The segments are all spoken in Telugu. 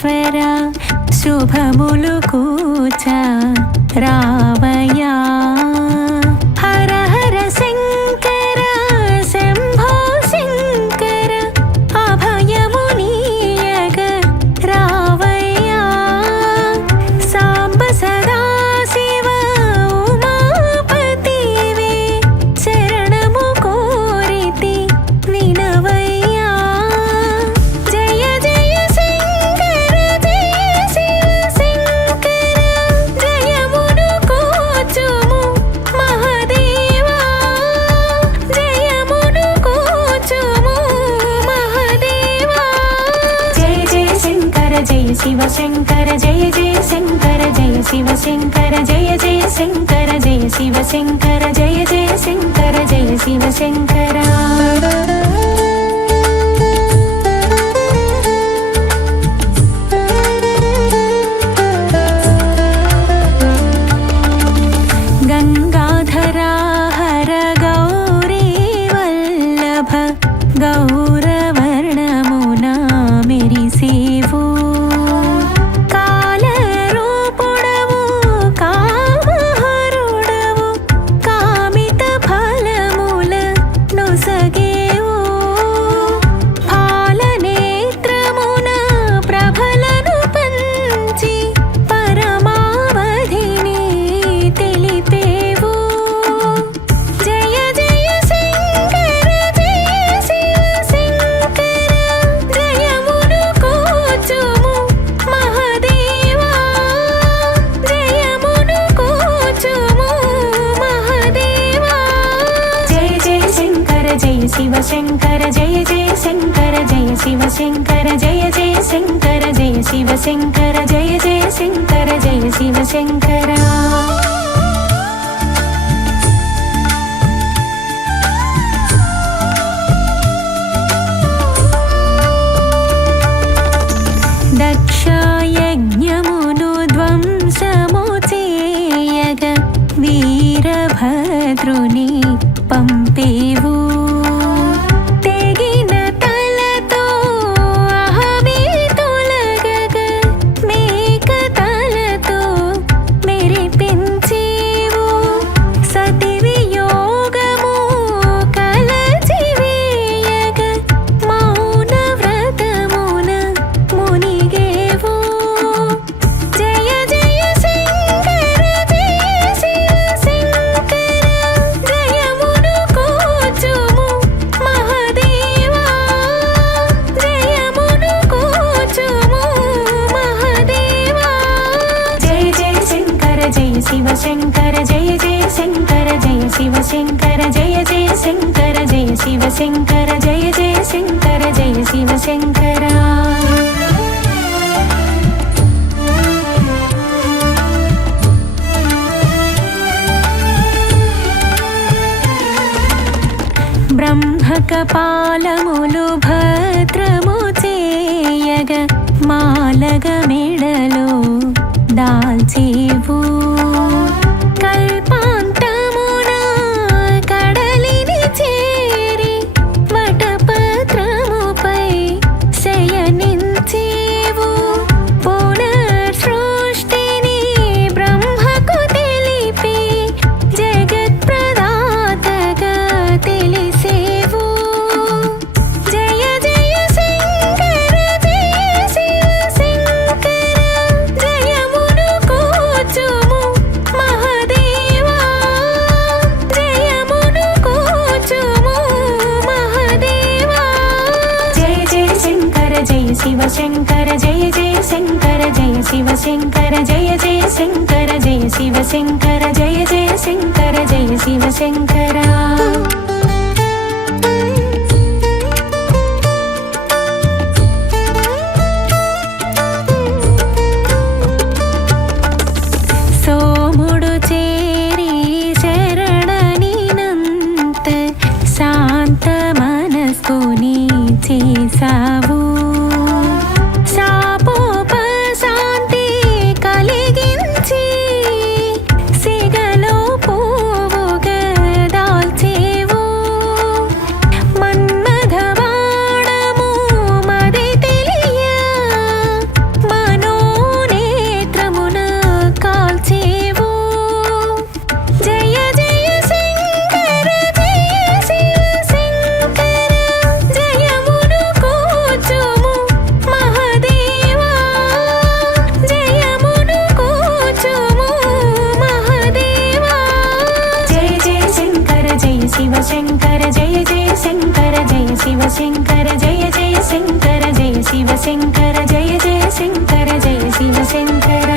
ఈశ్వర శుభములు కూర్చ రావయ్యా హర హర శంకర శంభో శంకర అభయము నీయగ రావయ్యా సాంబ సదా శివ ఉమాపతివే శరణము కోరితి వినవయ్యా జయ జయ శంకర జయ శివ శంకర జయమును కోచుము మహదేవా జయమును కోచుము మహదేవా జయ జయ శంకర జయ శివ శంకర జయ జయ శంకర జయ శివ శంకర జయ జయ శంకర జయ శివ శంకర జయ జయ శంకర జయ శివ శంకర గంగాధరా హర గౌరీ వల్లభ గౌరవర్ణమునా మెరిసేవు కాలరూపుడవు కామహరుడవు కామిత ఫలముల నొసగేవు పాలనేత్రమున ప్రభలను పంచి పరమావధిని తెలిపేవు జయ జయ శంకర జయ శివ శంకర జయమును కోచుము మహదేవా జయమును కోచుము మహదేవా జయ జయ శంకర జయ శివ శంకర జయ జయ శంకర జయ శివ శంకర జయ జయ శంకర జయ శివ శంకర జయ జయ శంకర జయ శివ శంకర దక్షయజ్ఞమును ధ్వంసము చేయగ వీరభద్రుని పంపేవు తెగిన తలతో అహమే తొలగగ మేక తలతో మెరిపించేవు సతి వియోగము కలచివేయగ మౌన వ్రతమున మునిగేవు జయ జయ శంకర జయ శివ శంకర జయమును కోచుము మహదేవా జయమును కోచుము మహదేవా జయ జయ శంకర జయ శివ శంకర జయ జయ శంకర జయ శివ శంకర జయ జయ శంకర జయ శివ శంకర జయ జయ శంకర జయ శివ శంకర బ్రహ్మకపాలములు భద్రము చేయగ మాలగ మెడలో దాల్చేవు కల్పాంతమున కడలిని చేరి వటపత్రముపై శయనించేవు పునఃసృష్టిని బ్రహ్మకు తెలిపి జగత్ప్రదాతగా తెలిసేవు జయ జయ శంకర జయ శివ శంకర జయమును కోచుము మహదేవా జయమును కోచుము మహదేవా జయ జయ శంకర జయ శివ శంకర జయ జయ శంకర జయ శివ శంకర జయ జయ శంకర జయ శివ శంకర జయ జయ శంకర జయ శివ శంకర సోముడు చేరి శరణనినంత శాంత మనస్కుని చేసావు శాపోపశాంతి కలిగించి సిగలో పోవుగా దాల్చేవు జయ జయ శంకర జయ శివ శంకర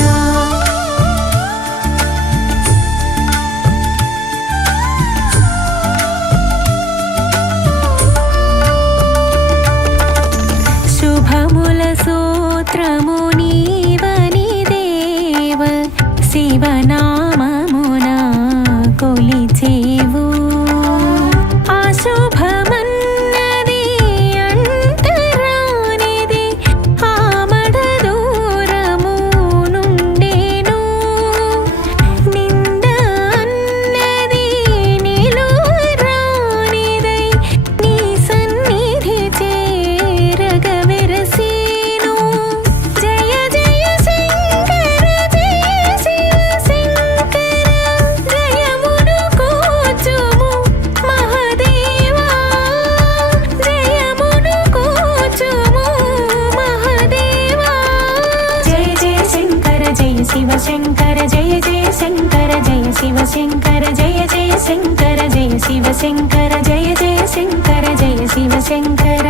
శుభముల సూత్రము నీవని దేవ శివనామమున కొలిచేవు అశుభమన్నది అంటరానిది ఆమడ దూరము నుండేను నింద అన్నది నిలువరానిదై నీ సన్నిధి చేరగ వెరసీను జయ జయ శంకర జయ శివ శంకర జయమును కూచుము మహదేవా జయమును కూచుము మహదేవా జయ జయ శంకర జయ శివ శంకర జయ జయ శంకర జయ శివ శంకర జయ జయ శంకర జయ శివ శంకర జయ జయ శంకర జయ శివ శంకర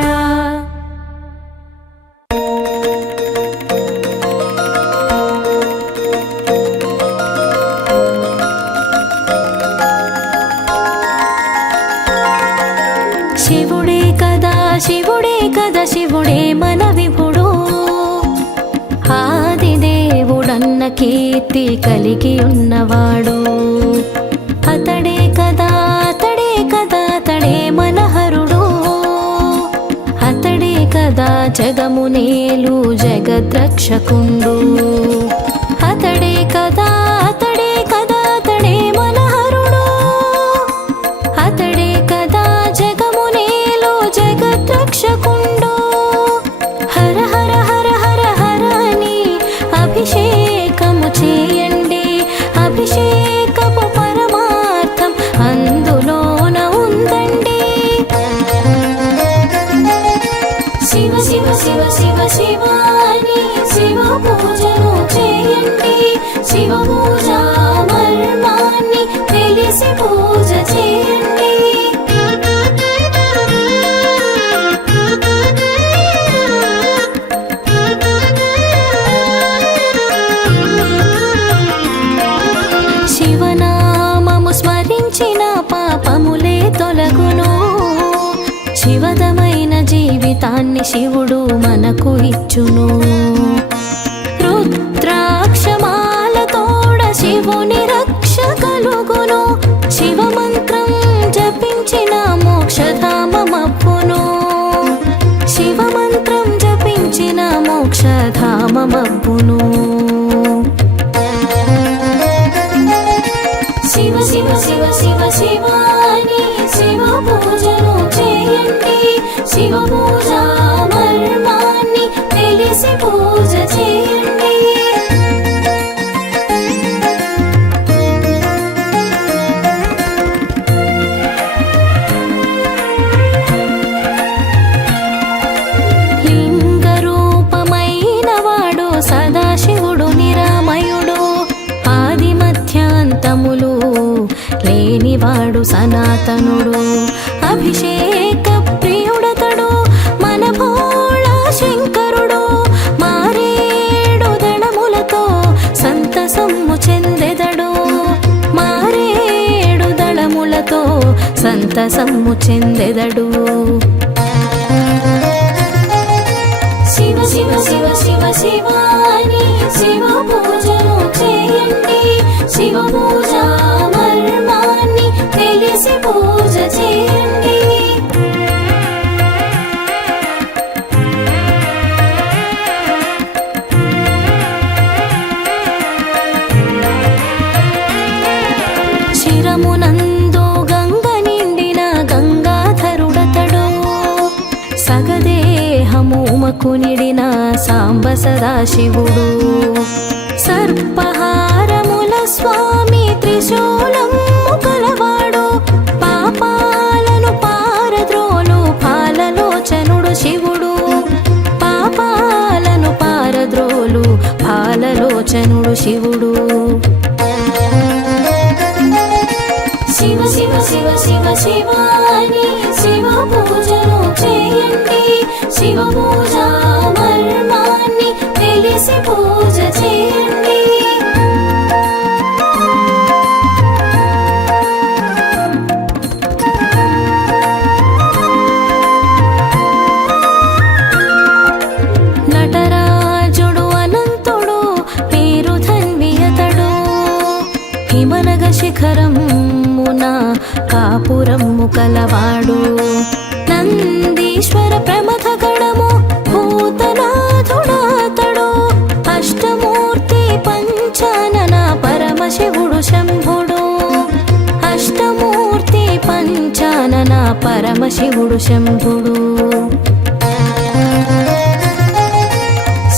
శివుడే కదా శివుడే కదా శివుడే మన విభుడు ఆదిదేవుడన్న కీర్తి కలిగి ఉన్నవాడు అతడే కదా అతడే కదా అతడే మనహరుడు అతడే కదా జగమునేలు జగద్రక్షకుండు అతడే కదా అతడే కదా అతడే మనహరుడు అతడే కదా జగమునేలు జగద్రక్షకుండు హర హర హర హర హర అని అభిషేకము చేయండి అభిషేకపు పరమార్థం అందులోన ఉందండి శివ శివ శివ శివ శివ అని శివ పూజను చేయండి శివ పూజ మర్మాన్ని తెలిసి పూజ చేయండి శివనామము స్మరించిన పాపములే తొలగును శివదమైన జీవితాన్ని శివుడు మనకు ఇచ్చును రుద్రాక్షమాలతోడ శివుని రక్ష కలుగును శివమంత్రం జపించిన మోక్షధామమప్పును శివమంత్రం జపించిన మోక్షధామమప్పును శివ శివ శివ శివ శివ అని శివ పూజను చేయండి శివ పూజ మర్మాన్ని తెలిసి పూజ చేయండి లింగ రూపమైన వాడు సదాశివుడు నిరామయుడు ఆది మధ్యాంతములు లేనివాడు సనాతనుడు అభిషేక ప్రియుడతడు మన భోళా శంకరుడు మారేడు దళములతో సంతసమ్ము చెందెదడు మారేడు దళములతో సంతసమ్ము చెందెదడు శివ శివ శివ శివ శివ అని శివ పూజను చేయండి శివ పూజ మర్మాన్ని తెలిసి పూజ చేయండి శిరమునందు గంగ నిండిన గంగాధరుడతడు సగదేహముమకు నిడిన సాంబ సదాశివుడు సర్పహారముల స్వామి త్రిశూలము కలవాడు పాపాలను పారద్రోలు పాలలోచనుడు శివుడు పాపాలను పారద్రోలు పాలలోచనుడు శివుడు శివ శివ శివ శివ శివ అని శివ పూజను చేయండి శివ పూజ మర్మాన్ని తెలిసి పూజ చేయండి. నటరాజుడు అనంతుడు పేరు ధన్వియతడు హిమనగ శిఖరమున కాపురము కలవాడు నందీశ్వర ప్రమథ గణము భూతనాథుడాతడు అష్టమూర్తి పంచానన పరమశివుడు శంభుడు అష్టమూర్తి పంచానన పరమశివుడు శంభుడు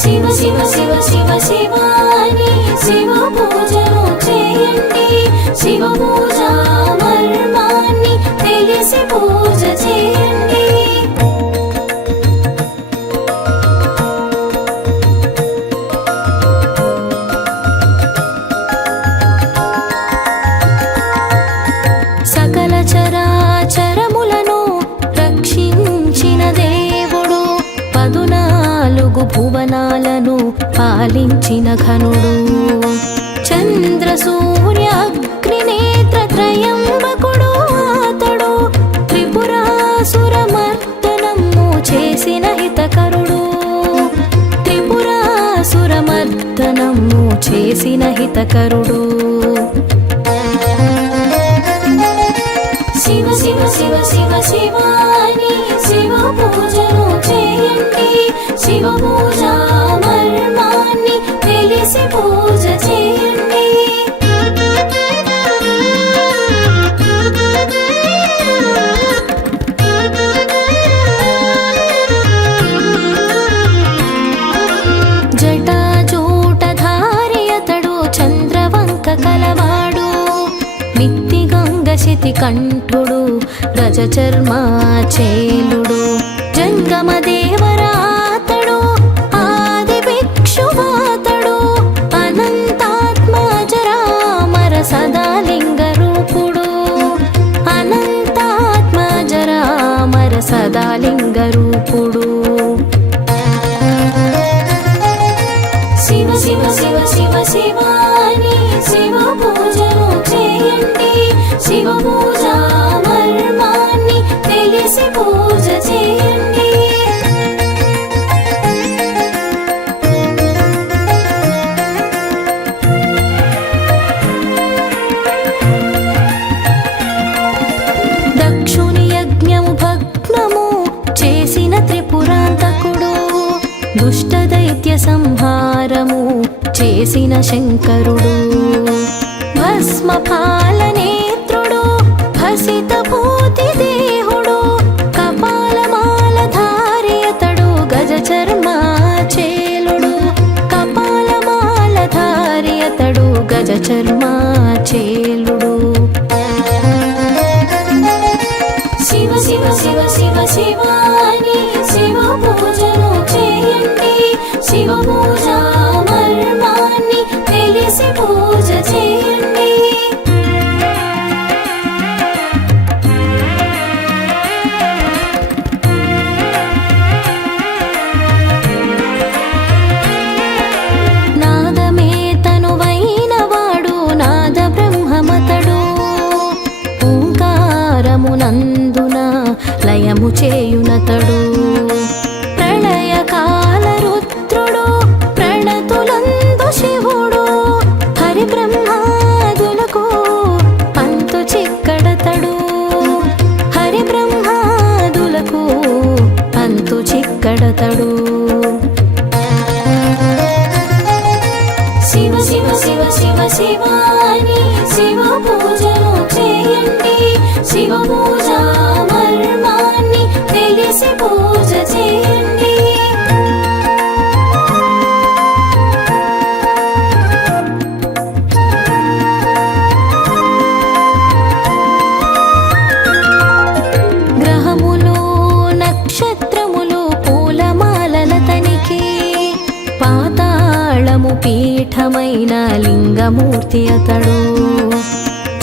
శివ శివ శివ శివ శివాని శివ పూజను చేయండి. శివ పూజ మర్మాన్ని తెలిసి పూజ చేయండి. సకల చరాచరములను రక్షించిన దేవుడు 14 భువనాలను పాలించిన ఘనుడు చంద్ర సూర్య అగ్ని నేత్ర త్రయంబకుడు అతడు త్రిపురాసుర మర్దనము చేసిన హితకరుడు త్రిపురాసుర మర్దనము చేసిన హితకరుడు శివ శివ శివ శివ శివాని శివ పూజను చేయండి. శివ పూజ మర్మాన్ని తెలిసి పూజ చేయండి. జటాజూటధారి అతడు చంద్రవంక కలవాడు మిత్తి గంగశితి కంఠుడు గజ చర్మాచేలుడు జంగమ దేవరాతడు ఆది భిక్షువాతడు అనంతాత్మజరామర సదాలింగ రూపుడు అనంతాత్మజరామర సదాలింగ రూపుడు శివ శివ శివ శివ శివాని శివ పూజను చేయండి. శివ పూజ మర్మాన్ని తెలిసి పూజ చేయండి. దక్షుని యజ్ఞము భగ్నము చేసిన త్రిపురాంతకుడు దుష్ట దైత్య సంహారము చేసిన శంకరుడు భస్మ పాలనేత్రుడు భసిత భూతి దేహుడు కపాలమాల ధారియతడు గజ చర్మాచేలుడు కపాలమాల ధారియతడు గజ చర్మాచేలుడు శివ శివ శివ శివ శివాని శివ పూజను చేయండి. శివ పూజ మర్మాన్ని తెలిసి పూజ చేయండి. నాదమే తనువైన వాడు నాద బ్రహ్మమతడు ఓంకారమునందున లయము చేయునతడు ప్రళయకాల రుద్రుడు ప్రణతులందు శివుడు హరి బ్రహ్మాదులకు అంతు చిక్కడతడు హరి బ్రహ్మాదులకు అంతు చిక్కడతడు శివ శివ శివ శివ శివాని శివ పూజను చేయండి. శివ పూజ మర్మాన్ని తెలిసి పూజ చేయండి. గ్రహములు నక్షత్రములు పూలమాలల తనికి పాతాళము పీఠమైన లింగమూర్తి అతడు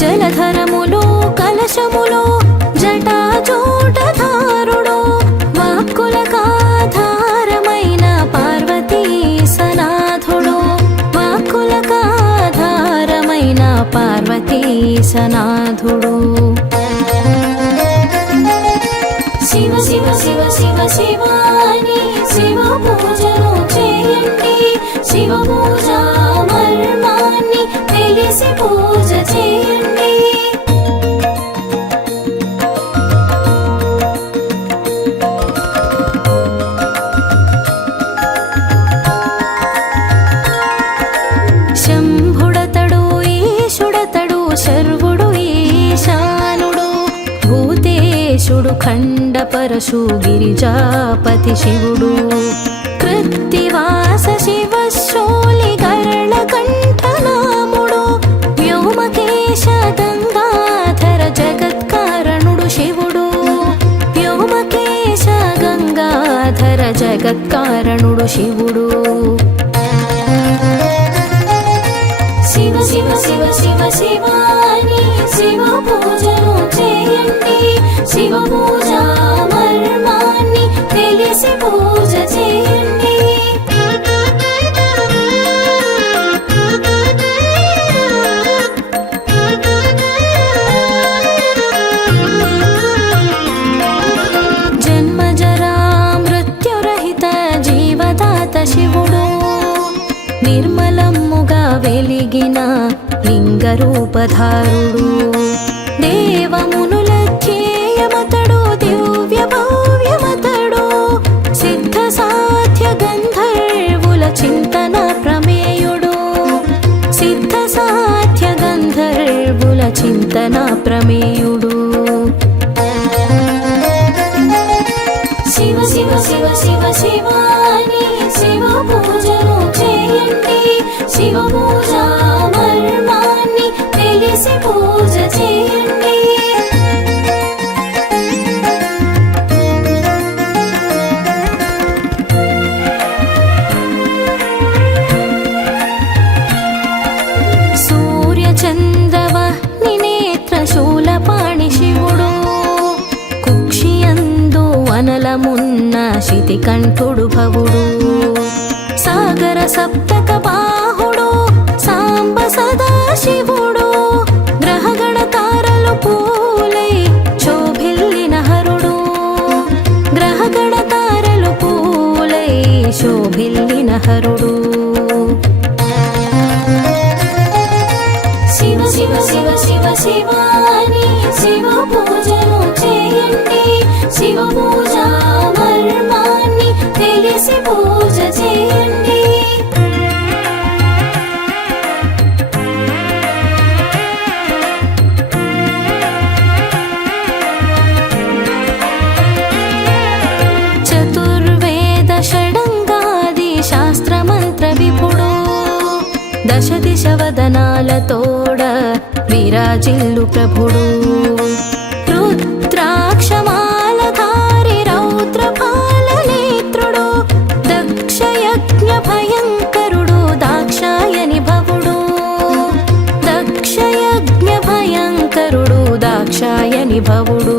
జలధరములు కలశములు జటాజూటధారుడు వాక్కులకాధారమైన పార్వతీ సనాతనుడు ఈశనాథుడు. శివ శివ శివ శివ శివ అని శివ పూజను చేయండి. శివ పూజ మర్మాన్ని తెలిసి పూజ చేయండి. శంభుడతడు ఈశుడతడు శర్వుడు ఈశానుడు. భూతేశుడు ఖండపరశు గిరిజాపతి శివుడు. కృత్తివాస శివ శోలి గరళ కంఠనాముడు. వ్యోమకేశ గంగాధర జగత్కారణుడు శివుడు. వ్యోమకేశ గంగాధర జగత్కారణుడు శివుడు. శివ శివ శివ శివ శివ అని శివ పూజను చేయండి. శివ పూజ మర్మాన్ని తెలిసి పూజ చేయండి. జన్మజరా మృత్యురహిత జీవదాత శివుడు. నిర్మలమ్ముగా వెలిగిన లింగరూపధారుడు. దేవమునుల ధ్యేయమతడు దివ్య భవ్యమతడు. సిద్ధ సాధ్య గంధర్వుల చింతన ప్రమేయుడు. సిద్ధ సాధ్య గంధర్వుల చింతన ప్రమేయుడు. శివ శివ శివ శివ శివ అని శివ పూజను చేయండి. శివ పూజ మర్మాన్ని తెలిసి పూజ చేయండి. సూర్య చంద్రవహ్ని నేత్ర శూలపాణి శివుడు. కుక్షియందు వనలమున్న శితికంఠుడు భవుడు. సాగర సప్తక బాహుడు సాంబ సదా శివుడు. గ్రహగణ తారలు పూలై శోభిల్లిన హరుడు. గ్రహగణ తారలు పూలై శోభిల్లిన హరుడు. శివ శివ శివ శివ శివ అని శివ పూజను చేయండి. శివ పూజ మర్మాన్ని తెలిసి పూజ చేయండి. చతుర్వేద షడంగాది శాస్త్రమంత్ర విపుడు. దశ దిశ వదనాలతోడ విరాజిల్లు ప్రభుడు. రుద్రాక్షమాలధారి రౌద్రపాల నేత్రుడు. దక్షయజ్ఞ భయంకరుడు దాక్షాయని భవుడు. దక్షయజ్ఞ భయంకరుడు దాక్షాయని భవుడు.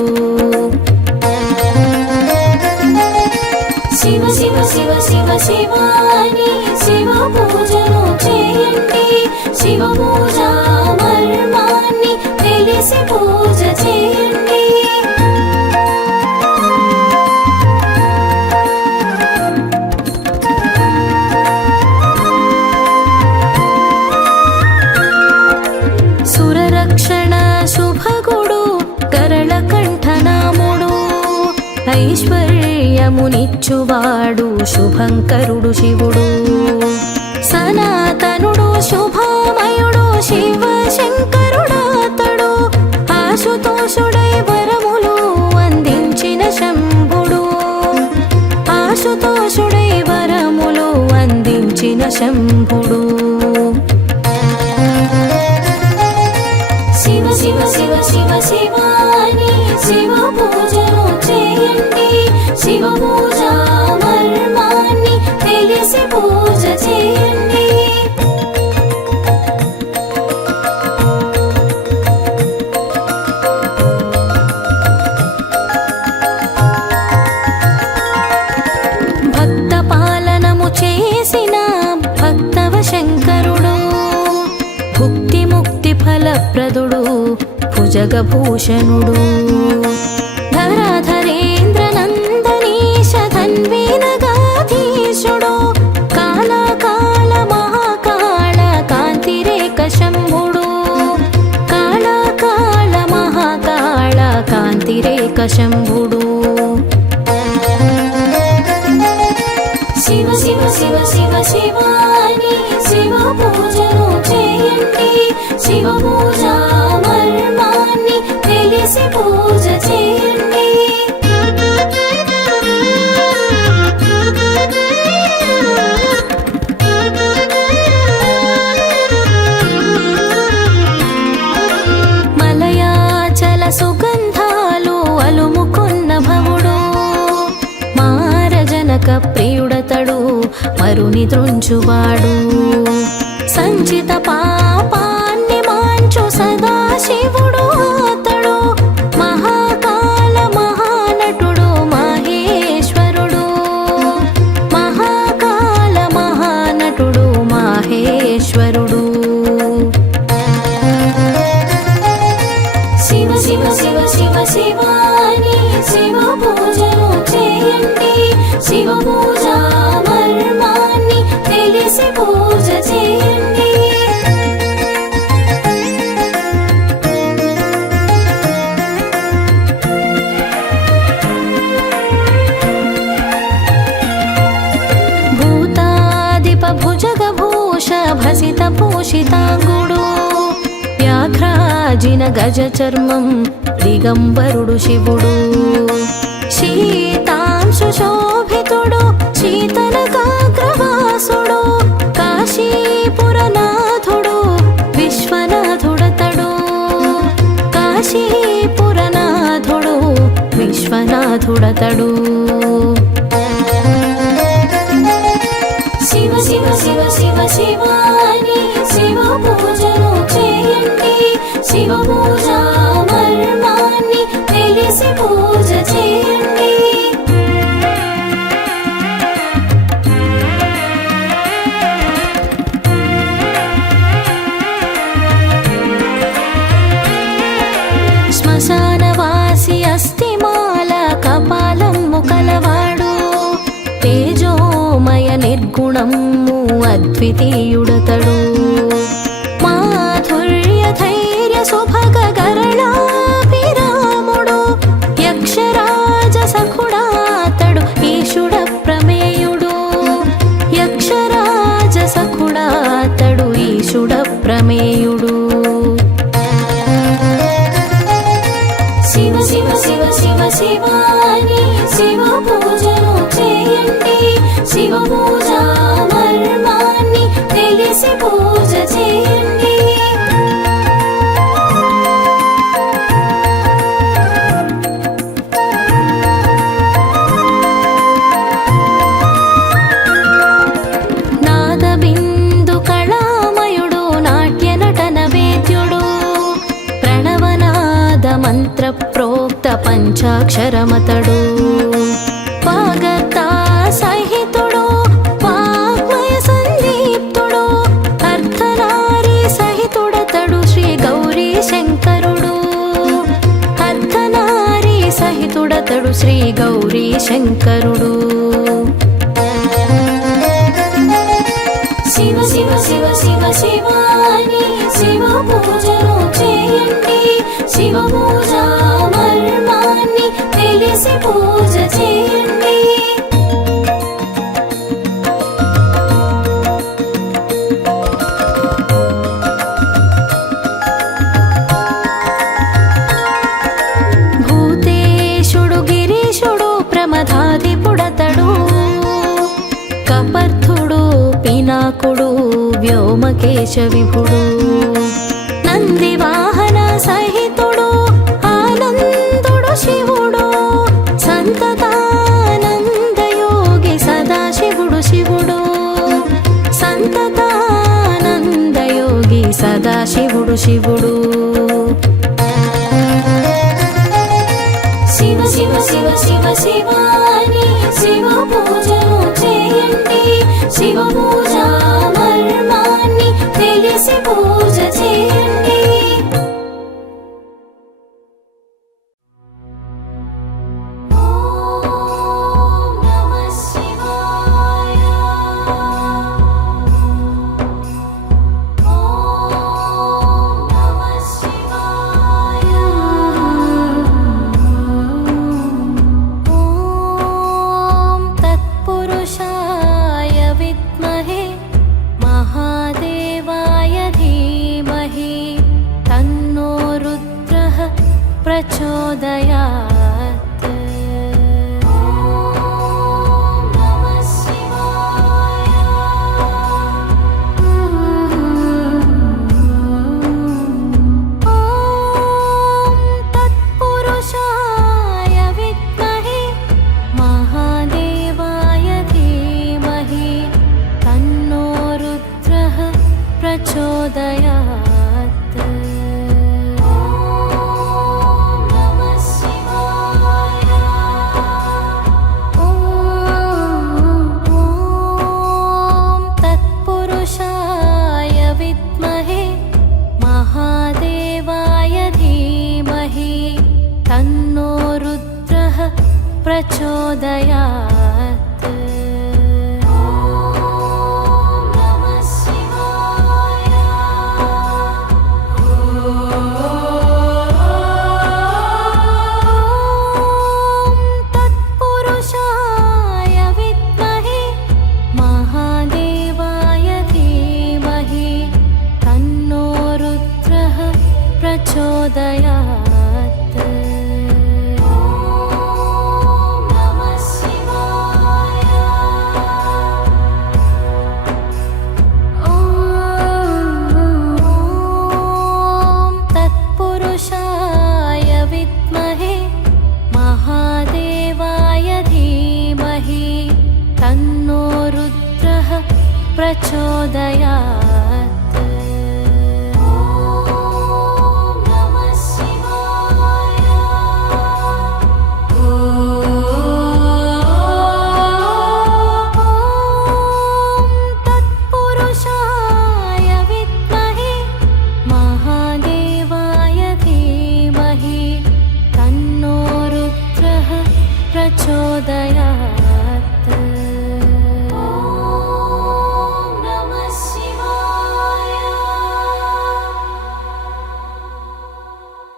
శివ శివ శివ శివ శివ అని శివ పూజను చేయండి. శివ పూజ మర్మాన్ని తెలిసి పూజ చేయండి. సురరక్షణ శుభగుడు గరళ కంఠనాముడు. ఐశ్వర్యమునిచ్చువాడు శుభంకరుడు శివుడు. సనాతనుడు శుభమయుడు శివ శంకరుడాతడు. ఆశుతోషుడై వరములు అందించిన శంభుడు. ఆశుతోషుడై వరములు అందించిన శంభుడు. శివ శివ శివ శివ శివ అని శివ పూజను చేయండి. శివ పూజ మర్మాన్ని తెలిసి పూజ చేయండి. భక్త పాలనము చేసిన భక్తవ శంకరుడు. భుక్తి ముక్తి ఫలప్రదుడు భుజగభూషణుడు ధరాధరేంద్ర నందనీశ ధన్వీనగాధీశుడు కాళకాల మహాకాళ కాంతిరేక శంభుడు కాళకాల మహాకాళ కాంతిరేక శంభుడు శివ శివ శివ శివ శివాని శివ పూజను చేయండి శివ పూజ మర్మాన్ని తెలిసి పూజ చేయండి మలయాచల సుగంధాలు అలుముకున్న భవుడు మారజనక ప్రియుడతడు మరుని త్రుంచువాడు సంచిత పాపాన్ని మాంచు సదాశివుడు అతడు మహాకాల మహానటుడు మహేశ్వరుడు మహాకాల మహానటుడు మహేశ్వరుడు శివ శివ శివ శివ శివాని శివ పూజను చేయండి శివ పూజ మర్మాన్ని తెలిసి పూజ చేయండి భూతాదిప భుజగభూష భసిత భూషితాంగుడు వ్యాఘ్రాజిన గజ చర్మం దిగంబరుడు శివుడు శీతాంశు శోభితుడు శీతనకాగ్రవాసుడు కాశీపురనాథుడు విశ్వనాథుడతడు కాశీపురనాథుడు విశ్వనాథుడతడు శివ శివ శివ శివ శివాని శివ పూజను చేయండి శివ పూజ మర్మాన్ని తెలిసి పూజ చేయండి శ్మశానవాసి అస్థిమాల కపాలము కలవాడు తేజోమయ నిర్గుణము అద్వితీయుడతడు మాధుర్య ధైర్య సుభగ గరళాభిరాముడు యక్షరాజ సఖుడాతడు ఈశుడ ప్రమేయుడు యక్షరాజ సఖుడాతడు ఈశుడ ప్రమేయుడు శివ శివ శివ శివ శివాని శివ పూజను చేయండి శివ పూజ మర్మాన్ని తెలిసి పూజ చేయండి నాదబిందు కళామయుడు నాట్య నటన వేద్యుడు ప్రణవనాద మంత్ర ప్రోక్త పంచాక్షరమతడు వాగర్తా సహితుడు వాగ్మయ సందీప్తుడు అర్ధనారీ సహితుడతడు శ్రీ గౌరీ శంకరుడు అర్ధనారీ సహితుడతడు శ్రీ గౌరీ శంకరుడు శివ శివ శివ శివ శివాని శివ పూజను చేయండి శివ పూజ మర్మాన్ని తెలిసి పూజ చేయండి భూతేశుడు గిరీశుడు ప్రమథాధిపుడతడు కపర్థుడు పినాకుడు వ్యోమకేశ విభుడు నంది వాహన సహితుడు ఆనందుడు శివుడు సంతతానందయోగి సదాశివుడు శివుడు సంతతానందయోగి సదాశివుడు శివుడు శివ శివ శివ శివ శివాని శివ పూజను చేయండి శివ పూజ మర్మాన్ని తెలిసి పూజ చేయండి प्रचोदयात्। प्रचोदयात्। तत्पुरुषाय विद्महे महादेवाय धीमहि तन्नो रुद्रः प्रचोदयात्। प्रचोदयात्। तत्पुरुषाय विद्महे महादेवाय धीमहि तन्नो रुद्रः प्रचोदयात्।